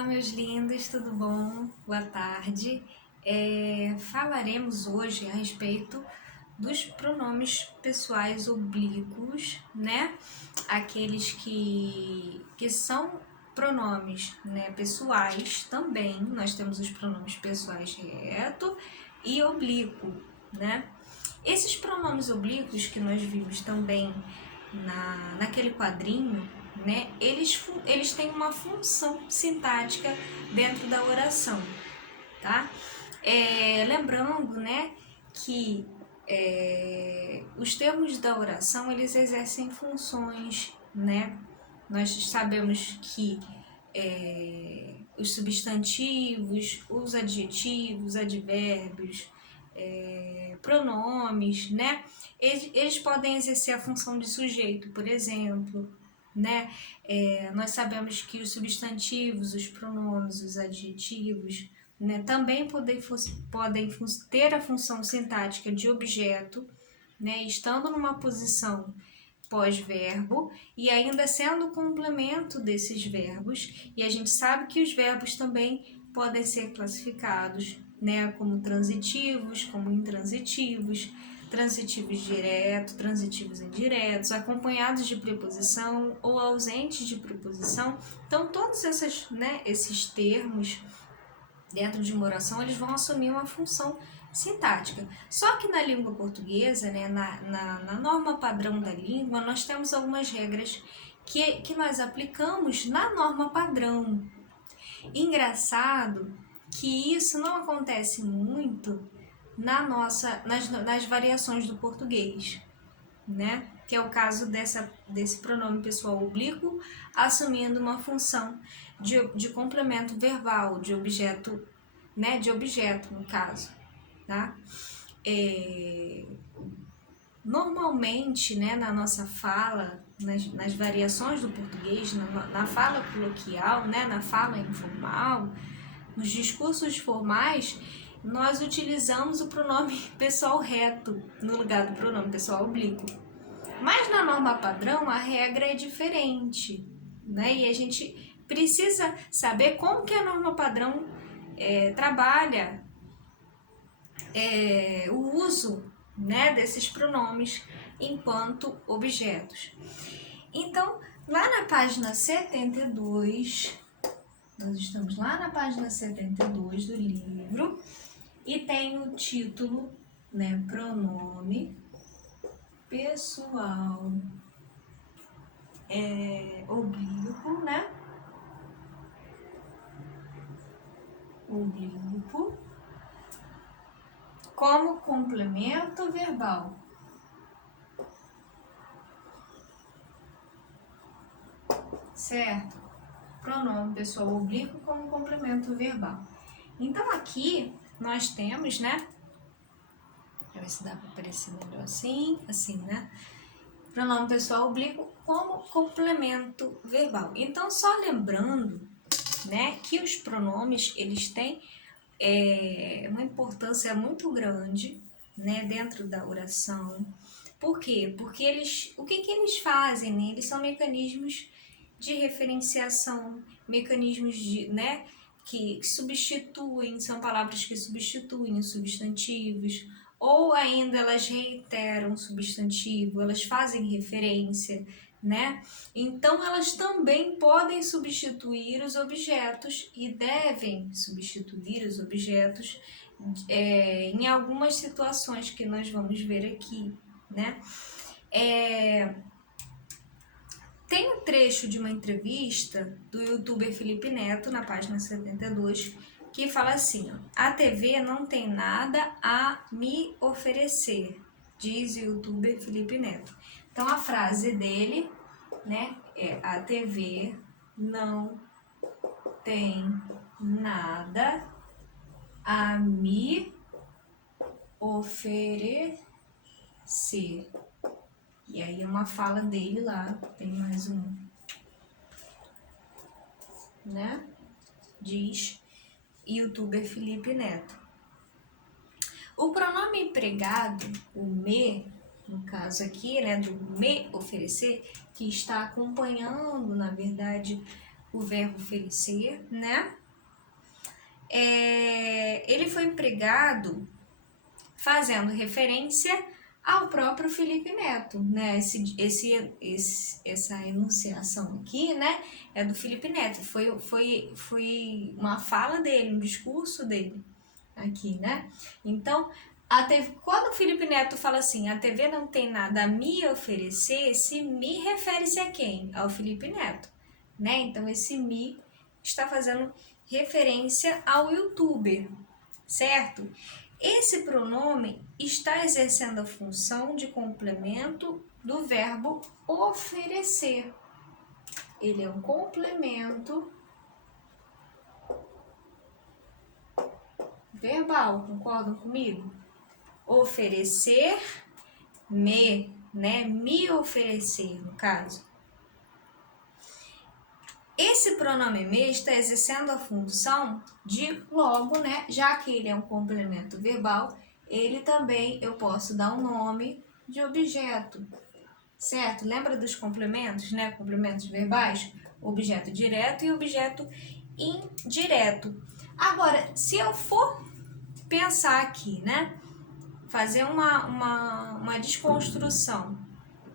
Olá, meus lindos, tudo bom? Boa tarde. Falaremos hoje a respeito dos pronomes pessoais oblíquos, né? Aqueles que são pronomes, né, pessoais também. Nós temos os pronomes pessoais reto e oblíquo, né? Esses pronomes oblíquos que nós vimos também naquele quadrinho, né, eles têm uma função sintática dentro da oração, tá? Lembrando, né, que os termos da oração, eles exercem funções, né? Nós sabemos que os substantivos, os adjetivos, advérbios, pronomes, né? Eles podem exercer a função de sujeito, por exemplo, né? Nós sabemos que os substantivos, os pronomes, os adjetivos, né, também podem ter a função sintática de objeto, né, estando numa posição pós-verbo e ainda sendo o complemento desses verbos, e a gente sabe que os verbos também podem ser classificados, né, como transitivos, como intransitivos, transitivos diretos, transitivos indiretos, acompanhados de preposição ou ausentes de preposição. Então, todos esses termos dentro de uma oração, eles vão assumir uma função sintática. Só que na língua portuguesa, né, na norma padrão da língua, nós temos algumas regras que nós aplicamos na norma padrão. Engraçado que isso não acontece muito nas variações do português, né? Que é o caso desse pronome pessoal oblíquo assumindo uma função de complemento verbal, de objeto, né? De objeto, no caso, tá? Normalmente, né, na nossa fala, nas variações do português, na fala coloquial, né, na fala informal, nos discursos formais, nós utilizamos o pronome pessoal reto no lugar do pronome pessoal oblíquo. Mas na norma padrão a regra é diferente, né? E a gente precisa saber como que a norma padrão trabalha o uso, né, desses pronomes enquanto objetos. Então, lá na página 72, nós estamos lá na página 72 do livro e tem o título, né, pronome pessoal oblíquo, né? Oblíquo como complemento verbal. Certo? Pronome pessoal oblíquo como complemento verbal. Então aqui nós temos, né? Deixa eu ver se dá para aparecer melhor assim, né? Pronome pessoal oblíquo como complemento verbal. Então, só lembrando, né, que os pronomes, eles têm uma importância muito grande, né, dentro da oração. Por quê? Porque o que eles fazem, né? Eles são mecanismos de referenciação, mecanismos né, que substituem, são palavras que substituem os substantivos, ou ainda elas reiteram o substantivo, elas fazem referência, né? Então, elas também podem substituir os objetos e devem substituir os objetos em algumas situações que nós vamos ver aqui, né? Tem um trecho de uma entrevista do youtuber Felipe Neto, na página 72, que fala assim, ó: a TV não tem nada a me oferecer, diz o youtuber Felipe Neto. Então, a frase dele, né, a TV não tem nada a me oferecer. E aí é uma fala dele lá, tem mais um, né? Diz youtuber Felipe Neto. O pronome empregado, o me, no caso aqui, né, do me oferecer, que está acompanhando, na verdade, o verbo oferecer, né? Ele foi empregado fazendo referência ao próprio Felipe Neto, né? Essa enunciação aqui, né, é do Felipe Neto. Foi uma fala dele, um discurso dele aqui, né? Então, quando o Felipe Neto fala assim, a TV não tem nada a me oferecer, esse me refere-se a quem? Ao Felipe Neto, né? Então, esse me está fazendo referência ao youtuber, certo? Esse pronome está exercendo a função de complemento do verbo oferecer. Ele é um complemento verbal, concordam comigo? Oferecer, né? Me oferecer, no caso. Esse pronome me está exercendo a função de logo, né? Já que ele é um complemento verbal, ele também eu posso dar um nome de objeto, certo? Lembra dos complementos, né? Complementos verbais, objeto direto e objeto indireto. Agora, se eu for pensar aqui, né? Fazer uma desconstrução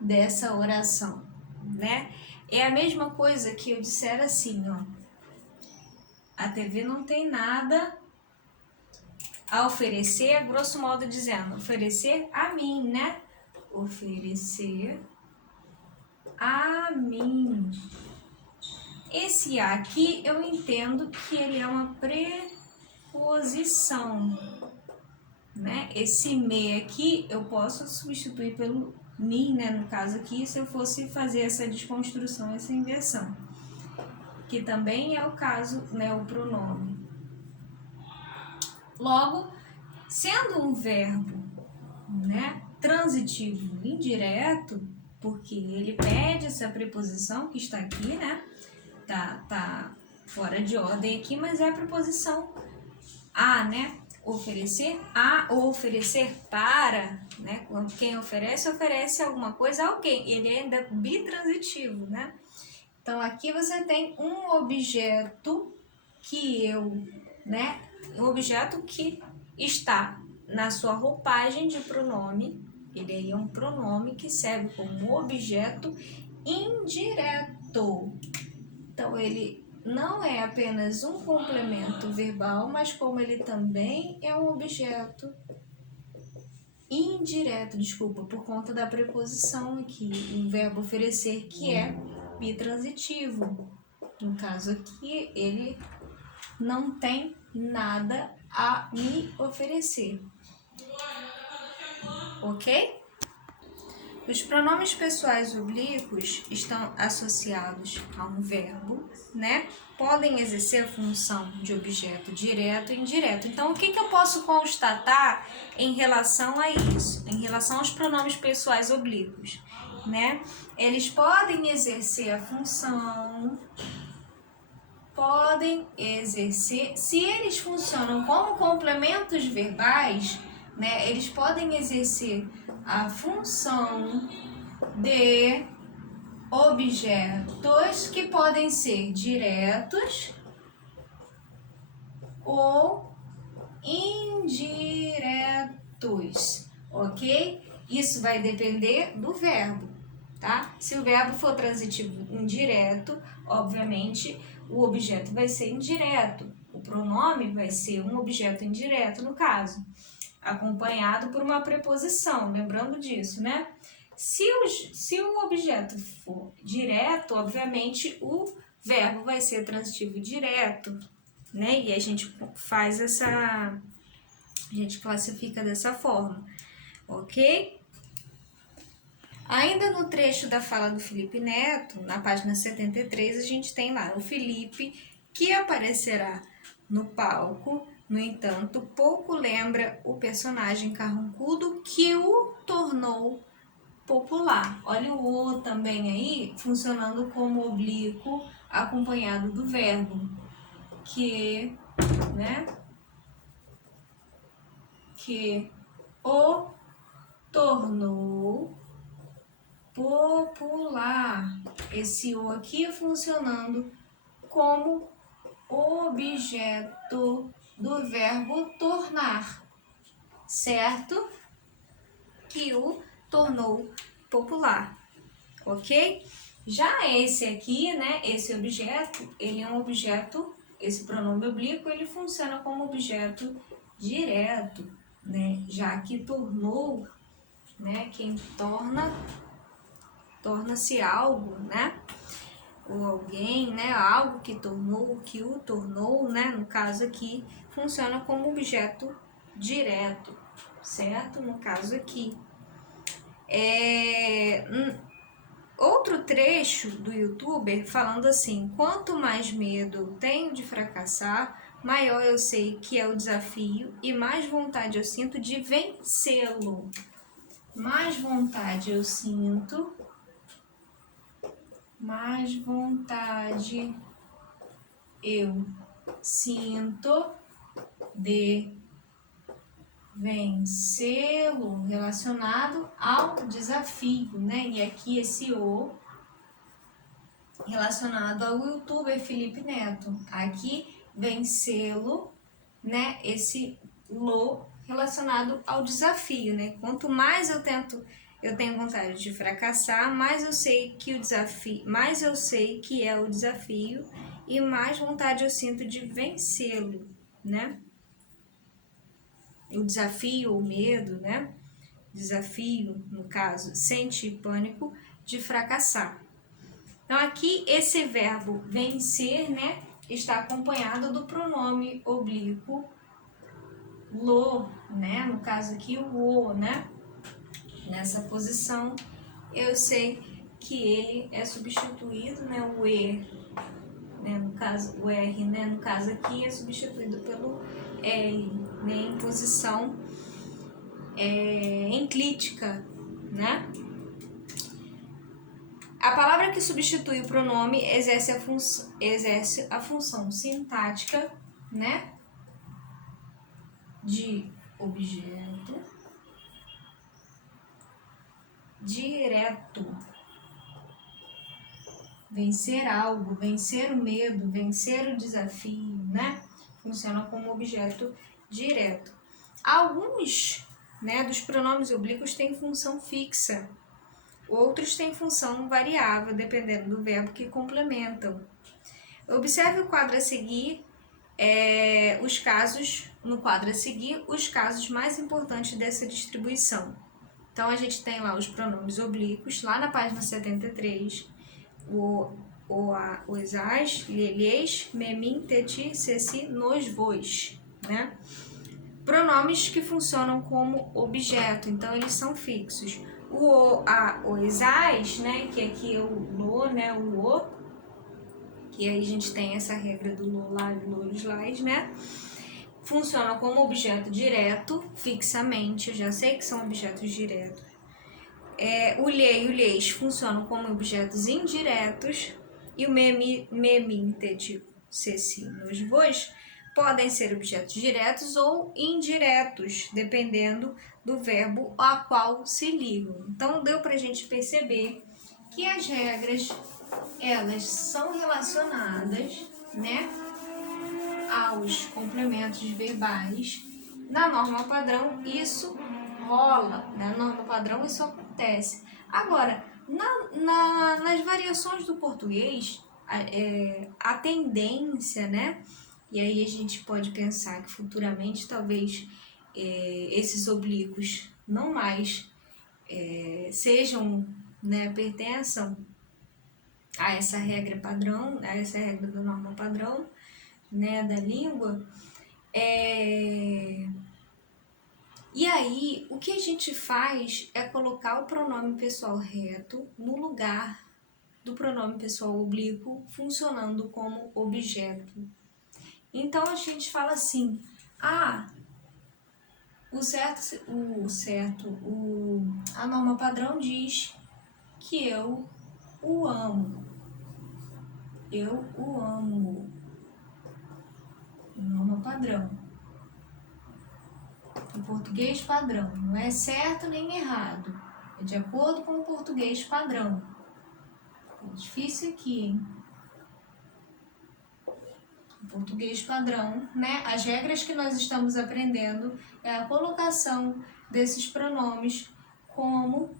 dessa oração, né? É a mesma coisa que eu disser assim, ó. A TV não tem nada a oferecer, grosso modo dizendo, oferecer a mim, né? Oferecer a mim. Esse a aqui eu entendo que ele é uma preposição, né? Esse me aqui eu posso substituir pelo mim, né? No caso aqui, se eu fosse fazer essa desconstrução, essa inversão, que também é o caso, né? O pronome. Logo, sendo um verbo, né? Transitivo indireto, porque ele pede essa preposição que está aqui, né? Tá fora de ordem aqui, mas é a preposição a, né? Oferecer a ou oferecer para, né? Quando quem oferece alguma coisa a alguém. Ele é ainda bitransitivo, né? Então aqui você tem um objeto né? Um objeto que está na sua roupagem de pronome. Ele aí é um pronome que serve como objeto indireto. Então ele não é apenas um complemento verbal, mas como ele também é um objeto indireto, por conta da preposição aqui, o verbo oferecer, que é bitransitivo. No caso aqui, ele não tem nada a me oferecer. Ok? Os pronomes pessoais oblíquos estão associados a um verbo, né? Podem exercer a função de objeto direto e indireto. Então, o que eu posso constatar em relação a isso? Em relação aos pronomes pessoais oblíquos, né? Eles podem exercer a função, se eles funcionam como complementos verbais, né? Eles podem exercer a função de objetos que podem ser diretos ou indiretos, ok? Isso vai depender do verbo, tá? Se o verbo for transitivo indireto, obviamente o objeto vai ser indireto, o pronome vai ser um objeto indireto no caso, acompanhado por uma preposição, lembrando disso, né? Se o objeto for direto, obviamente o verbo vai ser transitivo direto, né? E a gente classifica dessa forma, ok? Ainda no trecho da fala do Felipe Neto, na página 73, a gente tem lá o Felipe, que aparecerá no palco. No entanto, pouco lembra o personagem carrancudo que o tornou popular. Olha o "o" também aí, funcionando como oblíquo, acompanhado do verbo. Que, né? Que o tornou popular. Esse "o" aqui funcionando como objeto do verbo tornar, certo? Que o tornou popular, ok? Já esse aqui, né, esse objeto, ele é um objeto, esse pronome oblíquo, ele funciona como objeto direto, né, já que tornou, né, quem torna-se algo, né, ou alguém, né, algo que tornou, que o tornou, né, no caso aqui, funciona como objeto direto, certo? No caso aqui. Outro trecho do youtuber falando assim: quanto mais medo tenho de fracassar, maior eu sei que é o desafio e mais vontade eu sinto de vencê-lo. Mais vontade eu sinto, mais vontade eu sinto de vencê-lo, relacionado ao desafio, né? E aqui esse o relacionado ao youtuber Felipe Neto. Aqui vencê-lo, né? Esse lo relacionado ao desafio, né? Quanto mais eu tenho vontade de fracassar, mais eu sei que o desafio, mais eu sei que é o desafio e mais vontade eu sinto de vencê-lo, né? O desafio, o medo, né? Desafio, no caso, sentir pânico de fracassar. Então, aqui, esse verbo vencer, né, está acompanhado do pronome oblíquo lo, né? No caso aqui, o, né? Nessa posição, eu sei que ele é substituído, né? O e, né? No caso, o r, né? No caso aqui, é substituído pelo l, né? Em posição enclítica, né? A palavra que substitui o pronome exerce a função sintática, né, de objeto direto. Vencer algo, vencer o medo, vencer o desafio, né? Funciona como objeto direto. Alguns, né, dos pronomes oblíquos têm função fixa. Outros têm função variável, dependendo do verbo que complementam. Observe o quadro a seguir, no quadro a seguir, os casos mais importantes dessa distribuição. Então, a gente tem lá os pronomes oblíquos, lá na página 73, os as, lhes, memim, teti, ceci, nos, vos, né? Pronomes que funcionam como objeto, então eles são fixos. O, a, os, as, né, que aqui é o lo, né, o o, que aí a gente tem essa regra do lo, lá, los, las, né, funcionam como objeto direto, fixamente, eu já sei que são objetos diretos. O lhe e o lhes funcionam como objetos indiretos, e o memim, teti, ceci, nos, vos, podem ser objetos diretos ou indiretos, dependendo do verbo a qual se ligam. Então, deu para a gente perceber que as regras, elas são relacionadas, né, aos complementos verbais. Na norma padrão, isso rola, né? Na norma padrão, isso acontece. Agora, nas variações do português, a tendência, né? E aí a gente pode pensar que futuramente talvez esses oblíquos não mais sejam, né, pertençam a essa regra padrão, a essa regra da norma padrão, né, da língua. E aí, o que a gente faz é colocar o pronome pessoal reto no lugar do pronome pessoal oblíquo, funcionando como objeto. Então, a gente fala assim: a norma padrão diz que eu o amo. Eu o amo. Norma padrão. O português padrão. Não é certo nem errado. É de acordo com o português padrão. É difícil aqui, hein? português padrão, né? As regras que nós estamos aprendendo é a colocação desses pronomes como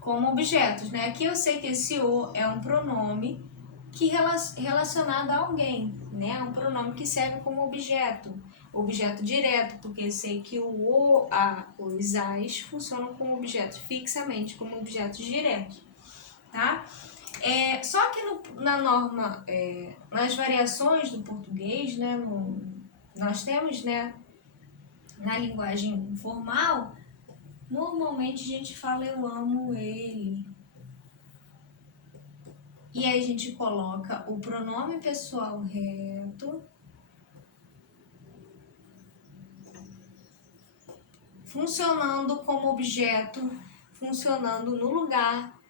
como objetos, né? Aqui eu sei que esse o é um pronome que relacionado a alguém, né? É um pronome que serve como objeto direto, porque eu sei que o, a, os as funcionam como objetos fixamente, como objetos diretos, tá? Só que na norma, nas variações do português, né, nós temos, né, na linguagem formal, normalmente a gente fala eu amo ele. E aí a gente coloca o pronome pessoal reto, funcionando como objeto, funcionando no lugar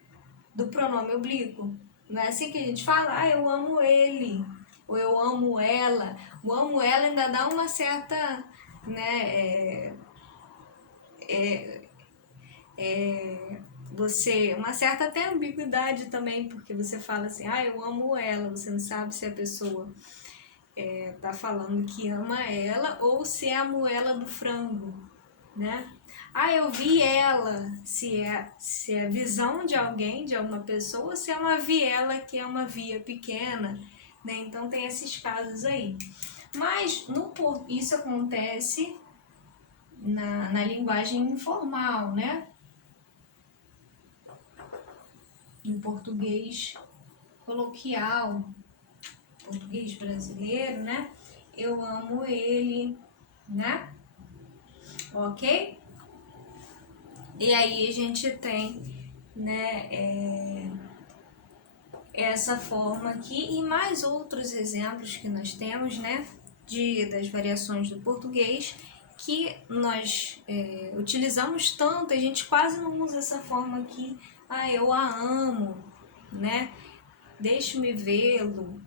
do pronome oblíquo. Não é assim que a gente fala, eu amo ele, ou eu amo ela. O amo ela ainda dá uma certa, né, uma certa até ambiguidade também, porque você fala assim, eu amo ela, você não sabe se a pessoa tá falando que ama ela ou se é a moela do frango, né? Eu vi ela, se é a visão de alguém, de alguma pessoa, ou se é uma viela, que é uma via pequena, né? Então tem esses casos aí. Mas isso acontece na linguagem informal, né? No português coloquial, português brasileiro, né? Eu amo ele, né? Ok? E aí a gente tem, né, essa forma aqui e mais outros exemplos que nós temos, né, das variações do português que nós utilizamos tanto, a gente quase não usa essa forma aqui, eu a amo, né, deixe-me vê-lo,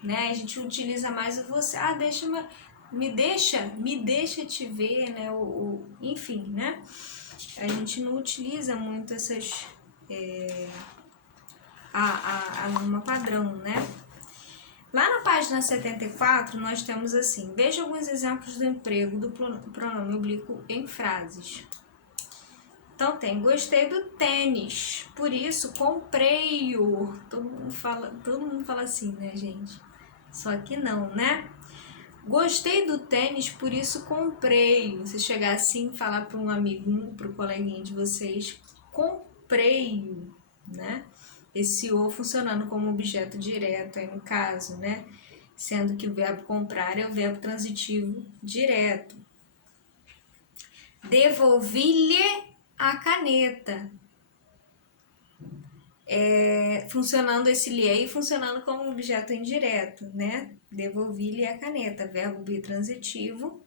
né, a gente utiliza mais o você, me deixa te ver, né, enfim, né, a gente não utiliza muito essas a norma padrão, né? Lá na página 74, nós temos assim, veja alguns exemplos do emprego do pronome oblíquo em frases. Então tem, gostei do tênis, por isso comprei-o. Todo mundo fala assim, né, gente? Só que não, né? Gostei do tênis, por isso comprei. Você chegar assim e falar para um amiguinho, para o coleguinha de vocês, comprei-o, né? Esse o funcionando como objeto direto aí no caso, né? Sendo que o verbo comprar é o verbo transitivo direto. Devolvi-lhe a caneta. Funcionando esse lhe aí, funcionando como objeto indireto, né? Devolvi-lhe a caneta, verbo bitransitivo.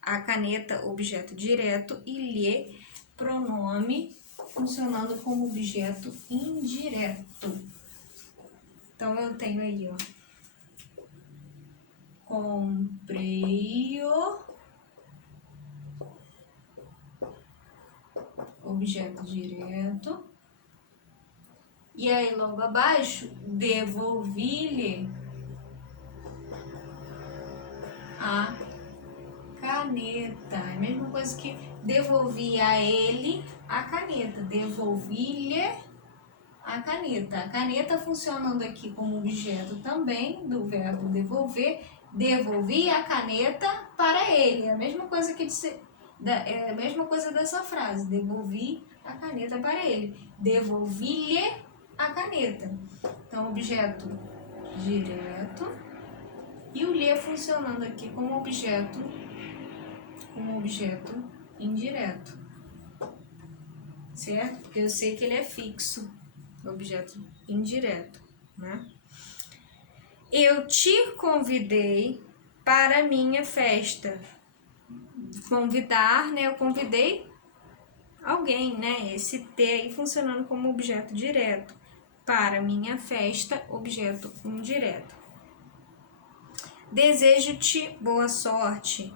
A caneta, objeto direto, e lhe, pronome, funcionando como objeto indireto. Então, eu tenho aí, ó. Comprei-o, objeto direto. E aí, logo abaixo, devolvi-lhe a caneta. É a mesma coisa que devolvi a ele a caneta. Devolvi-lhe a caneta. A caneta funcionando aqui como objeto também do verbo devolver. Devolvi a caneta para ele. É a mesma coisa a mesma coisa dessa frase. Devolvi a caneta para ele. Devolvi-lhe a caneta. Então, objeto direto. E o lhe funcionando aqui como objeto indireto. Certo? Porque eu sei que ele é fixo. Objeto indireto, né? Eu te convidei para a minha festa. Convidar, né? Eu convidei alguém, né? Esse T aí funcionando como objeto direto. Para minha festa, objeto indireto. Desejo-te boa sorte.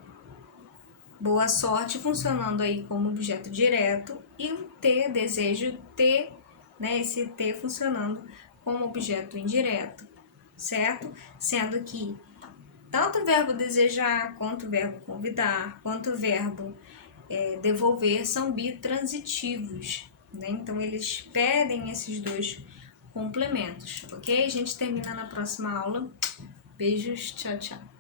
Boa sorte funcionando aí como objeto direto. E o T, desejo te, né? Esse T funcionando como objeto indireto. certo? Sendo que tanto o verbo desejar, quanto o verbo convidar, quanto o verbo devolver são bitransitivos, né? Então, eles pedem esses dois complementos, ok? A gente termina na próxima aula. Beijos, tchau, tchau.